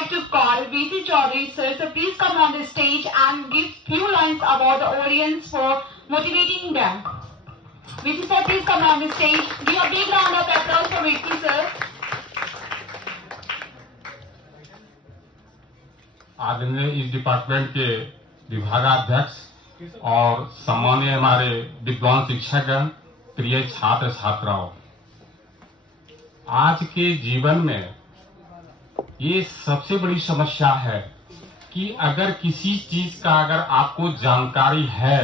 like to call VC Chaudhary sir to please come on the stage and give few lines about the audience for motivating them. VC sir, please come on the stage. Give a big round of applause for VC sir. आदरणीय इस department के विभागाध्यक्ष और सम्मानीय हमारे विद्वान शिक्षकगण, प्रिय छात्र छात्राओं, आज के जीवन में ये सबसे बड़ी समस्या है कि अगर किसी चीज का अगर आपको जानकारी है,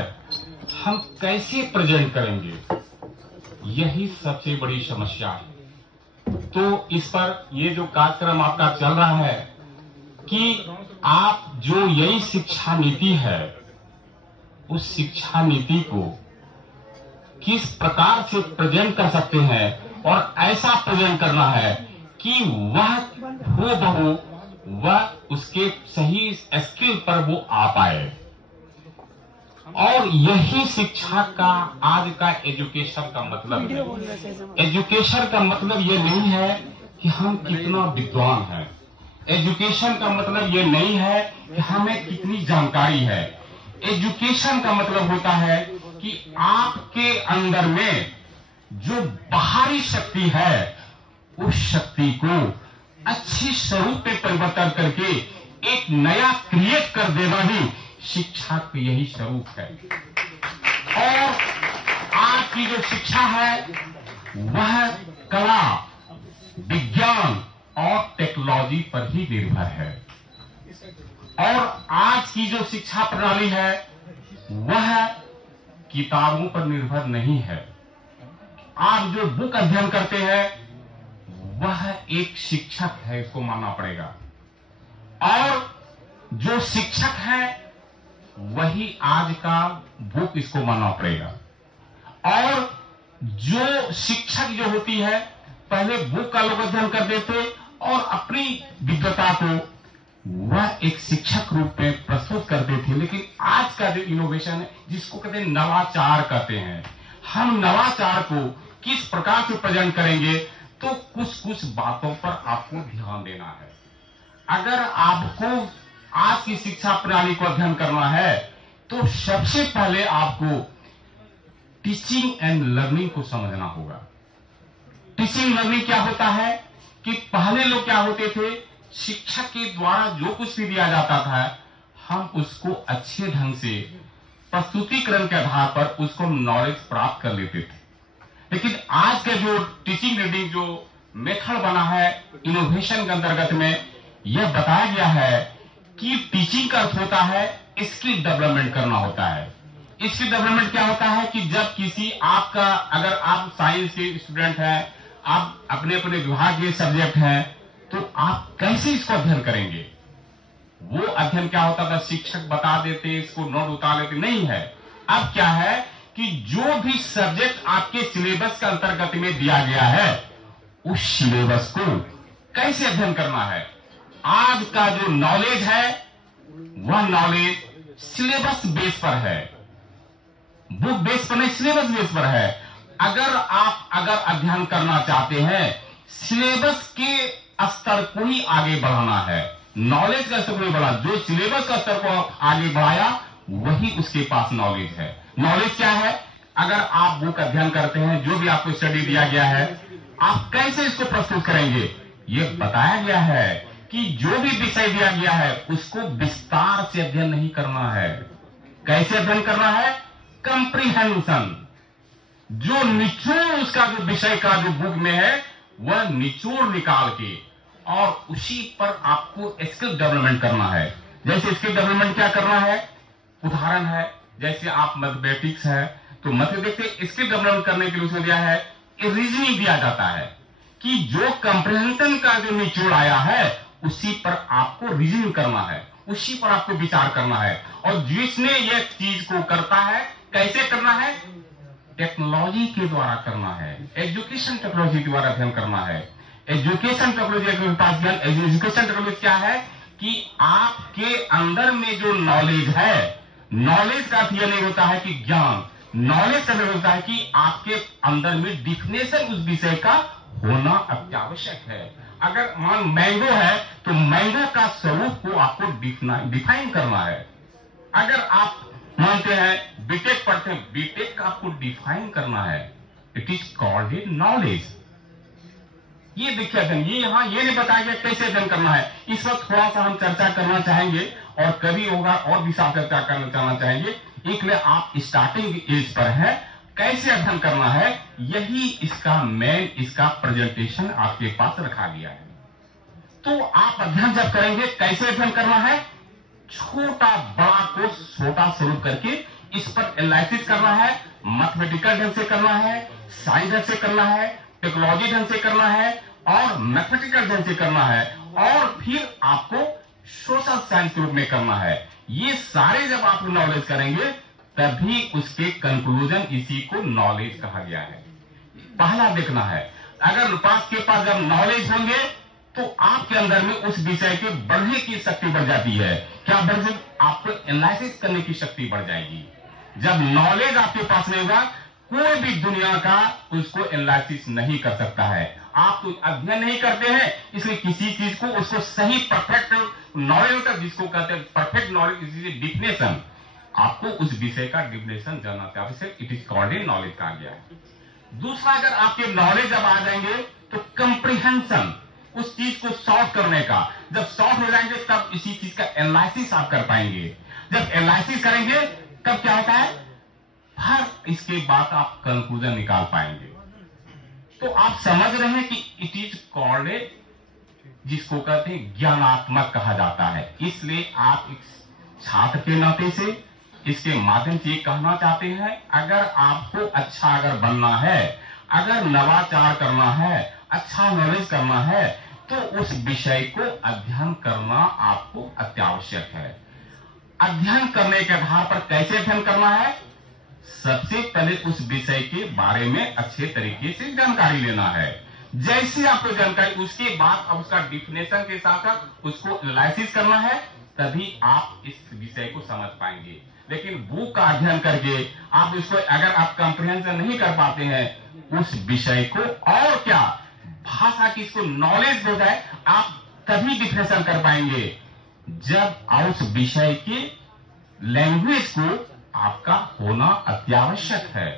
हम कैसे प्रेजेंट करेंगे, यही सबसे बड़ी समस्या है। तो इस पर ये जो कार्यक्रम आपका चल रहा है कि आप जो यही शिक्षा नीति है, उस शिक्षा नीति को किस प्रकार से प्रेजेंट कर सकते हैं और ऐसा प्रेजेंट करना है कि वह हूबहू वह उसके सही स्किल पर वो आ पाए। और यही शिक्षा का आज का एजुकेशन का मतलब है। एजुकेशन का मतलब ये नहीं है कि हम कितना विद्वान हैं। एजुकेशन का मतलब ये नहीं है कि हमें कितनी जानकारी है। एजुकेशन का मतलब होता है कि आपके अंदर में जो बाहरी शक्ति है, उस शक्ति को अच्छी स्वरूप में परिवर्तन करके एक नया क्रिएट कर देना ही शिक्षा का यही स्वरूप है। और आज की जो शिक्षा है वह कला, विज्ञान और टेक्नोलॉजी पर ही निर्भर है। और आज की जो शिक्षा प्रणाली है वह किताबों पर निर्भर नहीं है। आप जो बुक अध्ययन करते हैं वह एक शिक्षक है, इसको मानना पड़ेगा। और जो शिक्षक है वही आज का बुक, इसको मानना पड़ेगा। और जो शिक्षक जो होती है, पहले बुक का लोग अध्ययन करते थे और अपनी विद्वता को वह एक शिक्षक रूप में प्रस्तुत करते थे। लेकिन आज का जो इनोवेशन है, जिसको कहते हैं नवाचार कहते हैं, हम नवाचार को किस प्रकार से प्रेजेंट करेंगे, तो कुछ बातों पर आपको ध्यान देना है। अगर आपको आज की शिक्षा प्रणाली को अध्ययन करना है तो सबसे पहले आपको टीचिंग एंड लर्निंग को समझना होगा। टीचिंग लर्निंग क्या होता है कि पहले लोग क्या होते थे, शिक्षक के द्वारा जो कुछ भी दिया जाता था हम उसको अच्छे ढंग से प्रस्तुतिकरण के आधार पर उसको नॉलेज प्राप्त कर लेते थे। लेकिन आज का जो टीचिंग लर्निंग जो मेथड बना है, इनोवेशन के अंतर्गत में यह बताया गया है कि टीचिंग का अर्थ होता है स्किल डेवलपमेंट करना होता है। स्किल डेवलपमेंट क्या होता है कि जब किसी आपका, अगर आप साइंस के स्टूडेंट हैं, आप अपने अपने विभाग के सब्जेक्ट हैं, तो आप कैसे इसको अध्ययन करेंगे। वो अध्ययन क्या होता था, शिक्षक बता देते, इसको नोट उतार लेते, नहीं है। अब क्या है कि जो भी सब्जेक्ट आपके सिलेबस के अंतर्गत में दिया गया है, उस सिलेबस को कैसे अध्ययन करना है। आज का जो नॉलेज है वह नॉलेज सिलेबस बेस पर है, बुक बेस पर नहीं, सिलेबस बेस पर है। अगर अध्ययन करना चाहते हैं, सिलेबस के स्तर को ही आगे बढ़ाना है, नॉलेज का स्तर को नहीं बढ़ाना। जो सिलेबस का स्तर को आगे बढ़ाया वही उसके पास नॉलेज है। नॉलेज क्या है, अगर आप बुक अध्ययन करते हैं, जो भी आपको स्टडी दिया गया है, आप कैसे इसको प्रस्तुत करेंगे। ये बताया गया है कि जो भी विषय दिया गया है उसको विस्तार से अध्ययन नहीं करना है। कैसे अध्ययन करना है, कंप्रीहेंशन, जो निचोड़ उसका जो विषय का जो बुक में है वह निचोड़ निकाल के और उसी पर आपको स्किल डेवलपमेंट करना है। जैसे स्किल डेवलपमेंट क्या करना है, उदाहरण है, जैसे आप मैथमेटिक्स है तो मैथमेटिक्स स्किल डेवलपमेंट करने के लिए उसमें दिया है, रीजनिंग दिया जाता है कि जो कंप्रीहेंशन का जो निचोड़ आया है उसी पर आपको रीजनिंग करना है, उसी पर आपको विचार करना है। और जिसने यह चीज को करता है, कैसे करना है, टेक्नोलॉजी के द्वारा करना है, एजुकेशन टेक्नोलॉजी के द्वारा अध्ययन करना है। एजुकेशन टेक्नोलॉजी एजुकेशन टेक्नोलॉजी क्या है कि आपके अंदर में जो नॉलेज है, नॉलेज का अर्थ यह नहीं होता है कि ज्ञान, नॉलेज का अर्थ होता है कि आपके अंदर में डिफिनेशन उस विषय का होना अत्यावश्यक है। अगर मान मैंगो है तो मैंगो का का स्वरूप को आपको डिफाइन करना है। अगर आप मानते हैं बीटेक पढ़ते हैं, बीटेक का आपको डिफाइन करना है। It is called a knowledge. ये देखिए अध्ययन, ये यहां ये नहीं बताया गया कैसे अध्ययन करना है। इस वक्त थोड़ा सा हम चर्चा करना चाहेंगे और कभी होगा और भी साथ चर्चा करना चाहेंगे। एक लिए आप स्टार्टिंग एज पर है, कैसे अध्ययन करना है, यही इसका मेन इसका प्रेजेंटेशन आपके पास रखा गया है। तो आप अध्ययन जब करेंगे कैसे अध्ययन करना है, छोटा बड़ा को छोटा स्वरूप करके इस पर एनालिसिस करना है, मैथमेटिकल ढंग से करना है, साइंस ढंग से करना है, टेक्नोलॉजी ढंग से करना है और मैथमेटिकल ढंग से करना है, और फिर आपको सोशल साइंस के रूप में करना है। ये सारे जब आप नॉलेज करेंगे तभी उसके कंक्लूजन, इसी को नॉलेज कहा गया है। पहला देखना है, अगर के पास जब नॉलेज होंगे तो आपके अंदर में उस विषय के बढ़ने की शक्ति बढ़ जाती है। क्या बढ़ जाए? आपको एनालिसिस करने की शक्ति बढ़ जाएगी। जब नॉलेज आपके पास नहीं होगा, कोई भी दुनिया का उसको एनालिसिस नहीं कर सकता है। आप तो अध्ययन नहीं करते हैं, इसलिए किसी चीज को उसको सही परफेक्ट नॉलेज होता है, जिसको कहते हैं परफेक्ट नॉलेज, किसी डिफिनेशन, आपको उस विषय का डिफिनेशन जानना आवश्यक। It is called a knowledge कहा गया है। दूसरा, अगर आपके नॉलेज जब आ जाएंगे तो कंप्रीहेंशन, उस चीज को सॉल्व करने का, जब सॉल्व हो जाएंगे तब इसी चीज का एनालिसिस आप कर पाएंगे। जब एनालिसिस करेंगे तब क्या होता है, हर इसके बाद आप कंक्लूजन निकाल पाएंगे। तो आप समझ रहे हैं कि इट इज कॉल्ड ए, जिसको कहते हैं ज्ञानात्मक कहा जाता है। इसलिए आप एक छात्र के नाते से इसके माध्यम से ये कहना चाहते हैं, अगर आपको अच्छा अगर बनना है, अगर नवाचार करना है, अच्छा नॉलेज करना है, तो उस विषय को अध्ययन करना आपको अत्यावश्यक है। अध्ययन करने के आधार पर कैसे अध्ययन करना है, सबसे पहले उस विषय के बारे में अच्छे तरीके से जानकारी लेना है। जैसे आपको जानकारी, उसके बाद अब उसका डिफिनेशन के साथ साथ उसको एनालिसिस करना है, तभी आप इस विषय को समझ पाएंगे। लेकिन बुक का अध्ययन करके आप उसको अगर आप कंप्रीहेंशन नहीं कर पाते हैं उस विषय को, और क्या भाषा की इसको नॉलेज हो जाए, आप तभी डिफिनेशन कर पाएंगे जब उस विषय के लैंग्वेज को आपका होना अत्यावश्यक है।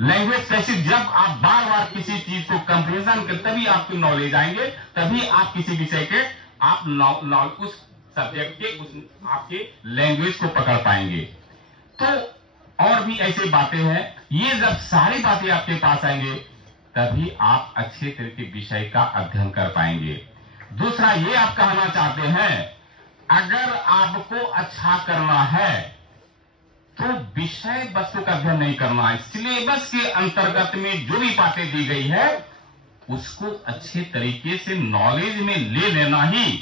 लैंग्वेज कैसे, जब आप बार बार किसी चीज को कंप्रीहेंशन कर तभी आपकी नॉलेज आएंगे, तभी आप किसी विषय के आप उस सब्जेक्ट के उस आपके लैंग्वेज को पकड़ पाएंगे। तो और भी ऐसी बातें हैं, ये जब सारी बातें आपके पास आएंगे तभी आप अच्छे तरीके विषय का अध्ययन कर पाएंगे। दूसरा, ये आप कहना चाहते हैं, अगर आपको अच्छा करना है तो विषय वस्तु का अध्ययन नहीं करना है, सिलेबस के अंतर्गत में जो भी बातें दी गई है उसको अच्छे तरीके से नॉलेज में ले लेना ही